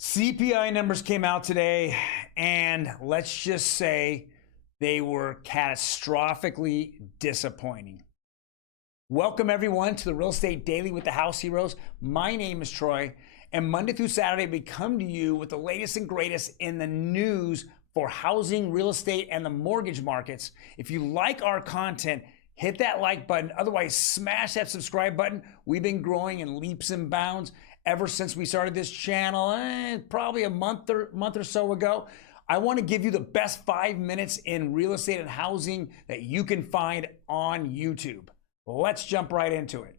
CPI numbers came out today, and let's just say they were catastrophically disappointing. Welcome, everyone, to the Real Estate Daily with the House Heroes. My name is Troy, and Monday through Saturday, we come to you with the latest and greatest in the news for housing, real estate, and the mortgage markets. If you like our content, hit that like button. Otherwise, smash that subscribe button. We've been growing in leaps and bounds ever since we started this channel, probably a month or so ago. I want to give you the best 5 minutes in real estate and housing that you can find on YouTube. Let's jump right into it.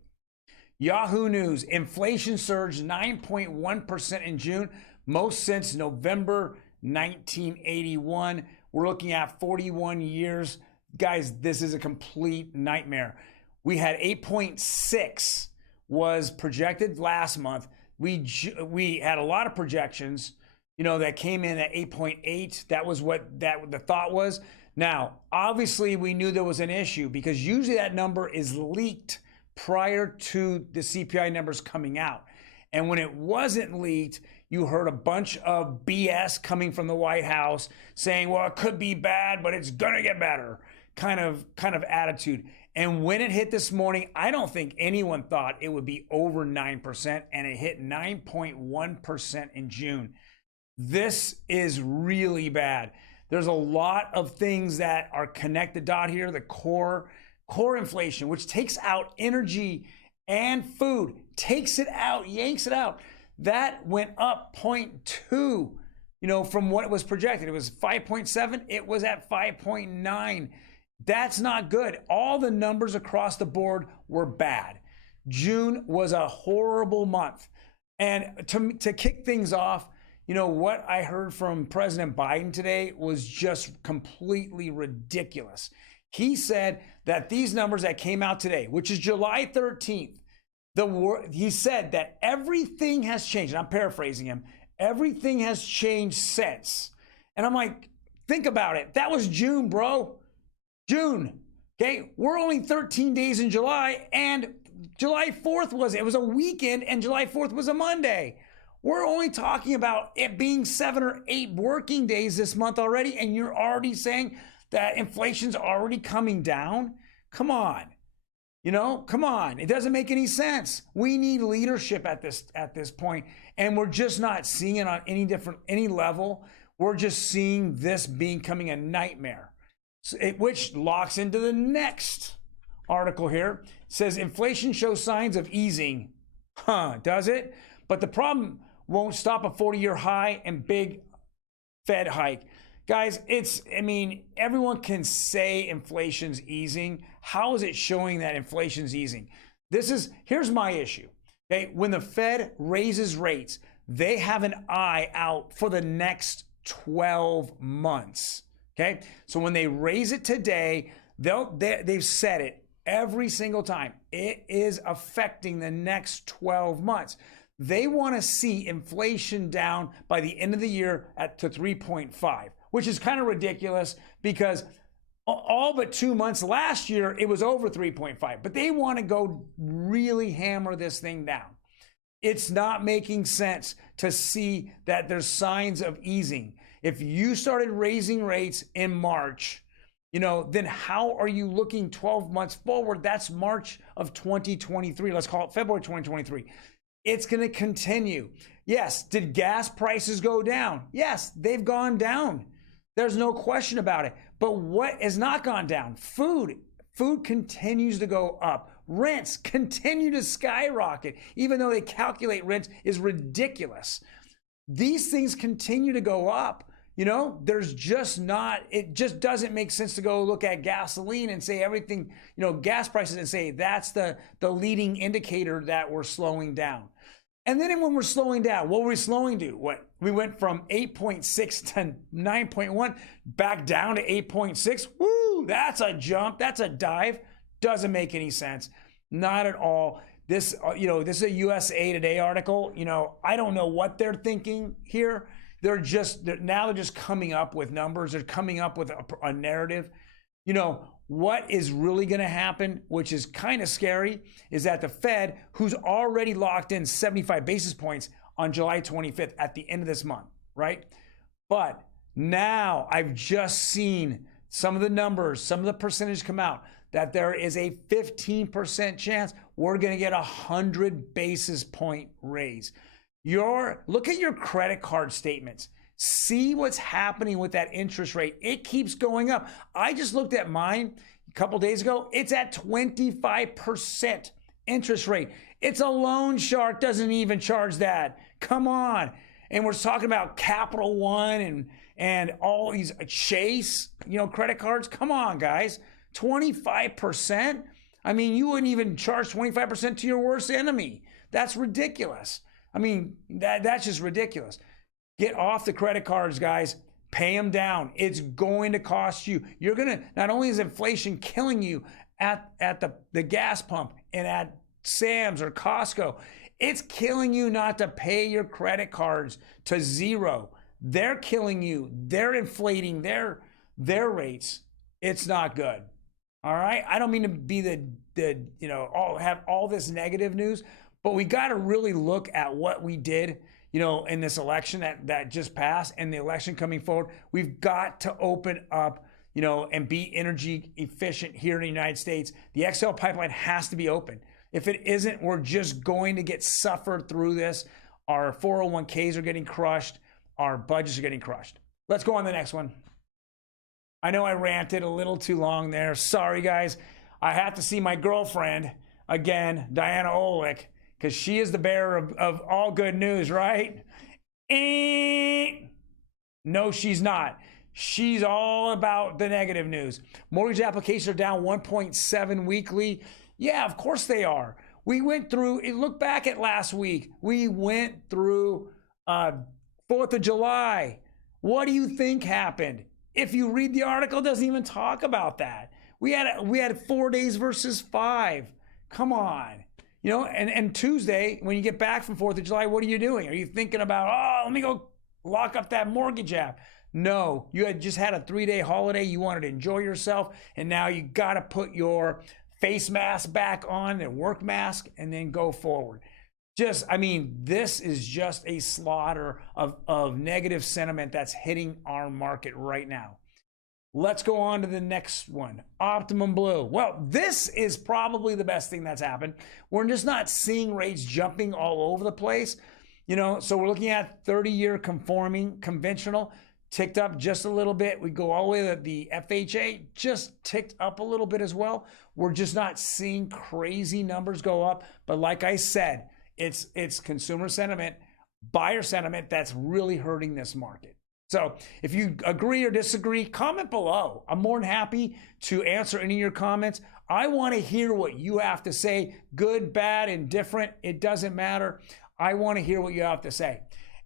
Yahoo News, inflation surged 9.1% in June, most since November 1981. We're looking at 41 years. Guys, this is a complete nightmare. We had 8.6 was projected last month. We had a lot of projections, that came in at 8.8. That was what the thought was. Now, obviously, we knew there was an issue because usually that number is leaked prior to the CPI numbers coming out. And when it wasn't leaked, you heard a bunch of BS coming from the White House saying, well, it could be bad, but it's gonna get better, kind of attitude. And when it hit this morning, I don't think anyone thought it would be over 9%, and it hit 9.1% in June. This is really bad. There's a lot of things that are connected dot here. The core inflation, which takes out energy and food, takes it out, yanks it out. That went up 0.2, from what it was projected. It was 5.7, it was at 5.9. That's not good. All the numbers across the board were bad. June was a horrible month. And to kick things off, what I heard from President Biden today was just completely ridiculous. He said that these numbers that came out today, which is July 13th, he said that everything has changed. And I'm paraphrasing him. Everything has changed since. And I'm like, think about it. That was June, bro. June. Okay. We're only 13 days in July, and July 4th it was a weekend, and July 4th was a Monday. We're only talking about it being 7 or 8 working days this month already, and you're already saying that inflation's already coming down? Come on. Come on. It doesn't make any sense. We need leadership at this point, and we're just not seeing it on any level. We're just seeing this becoming a nightmare, which locks into the next article here. It says inflation shows signs of easing. Does it? But the problem won't stop a 40-year high and big Fed hike. Guys, everyone can say inflation's easing. How is it showing that inflation's easing? Here's my issue. Okay, when the Fed raises rates, they have an eye out for the next 12 months. Okay, so when they raise it today, they've said it every single time. It is affecting the next 12 months. They want to see inflation down by the end of the year to 3.5, which is kind of ridiculous because all but 2 months last year, it was over 3.5. But they want to go really hammer this thing down. It's not making sense to see that there's signs of easing. If you started raising rates in March, then how are you looking 12 months forward? That's March of 2023. Let's call it February 2023. It's going to continue. Yes. Did gas prices go down? Yes, they've gone down. There's no question about it. But what has not gone down? Food. Food continues to go up. Rents continue to skyrocket, even though they calculate rents is ridiculous. These things continue to go up. There's just not, it just doesn't make sense to go look at gasoline and say everything, gas prices, and say that's the leading indicator that we're slowing down. And then when we're slowing down, what were we slowing to? We went from 8.6 to 9.1, back down to 8.6. Woo, that's a jump. That's a dive. Doesn't make any sense. Not at all. This is a USA Today article. I don't know what they're thinking here. They're just coming up with numbers. They're coming up with a narrative. What is really going to happen, which is kind of scary, is that the Fed, who's already locked in 75 basis points on July 25th at the end of this month, right? But now I've just seen some of the numbers, some of the percentage come out that there is a 15% chance we're going to get 100 basis point raise. Look at your credit card statements. See what's happening with that interest rate. It keeps going up. I just looked at mine a couple days ago. It's at 25% interest rate. It's a loan shark, doesn't even charge that. Come on. And we're talking about Capital One and all these Chase, credit cards. Come on, guys. 25%? I mean, you wouldn't even charge 25% to your worst enemy. That's ridiculous. I mean, that's just ridiculous. Get off the credit cards, guys. Pay them down. It's going to cost you. You're going to, not only is inflation killing you at the gas pump and at Sam's or Costco, it's killing you not to pay your credit cards to zero. They're killing you. They're inflating their rates. It's not good. All right. I don't mean to be have all this negative news, but we got to really look at what we did, in this election that just passed and the election coming forward. We've got to open up, and be energy efficient here in the United States. The XL pipeline has to be open. If it isn't, we're just going to get suffered through this. Our 401ks are getting crushed. Our budgets are getting crushed. Let's go on to the next one. I know I ranted a little too long there. Sorry, guys. I have to see my girlfriend again, Diana Olick, because she is the bearer of all good news, right? No, she's not. She's all about the negative news. Mortgage applications are down 1.7 weekly. Yeah, of course they are. We went through, look back at last week. We went through 4th of July. What do you think happened? If you read the article, it doesn't even talk about that. We had 4 days versus 5. Come on. And Tuesday, when you get back from 4th of July, what are you doing? Are you thinking about, let me go lock up that mortgage app? No, you had just had a 3-day holiday. You wanted to enjoy yourself. And now you got to put your face mask back on and work mask and then go forward. This is just a slaughter of negative sentiment that's hitting our market right now. Let's go on to the next one, Optimum Blue. Well, this is probably the best thing that's happened. We're just not seeing rates jumping all over the place. So we're looking at 30-year conforming conventional, ticked up just a little bit. We go all the way to the FHA, just ticked up a little bit as well. We're just not seeing crazy numbers go up. But like I said, it's consumer sentiment, buyer sentiment that's really hurting this market. So if you agree or disagree, comment below. I'm more than happy to answer any of your comments. I want to hear what you have to say, good, bad, indifferent. It doesn't matter. I want to hear what you have to say.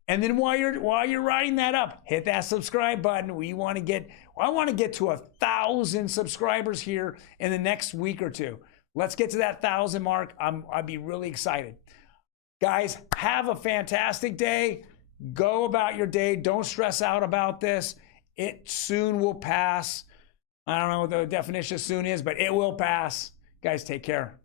And then while you're writing that up, hit that subscribe button. I want to get to 1,000 subscribers here in the next week or two. Let's get to that 1,000 mark. I'd be really excited. Guys, have a fantastic day. Go about your day. Don't stress out about this. It soon will pass. I don't know what the definition of soon is, but it will pass. Guys, take care.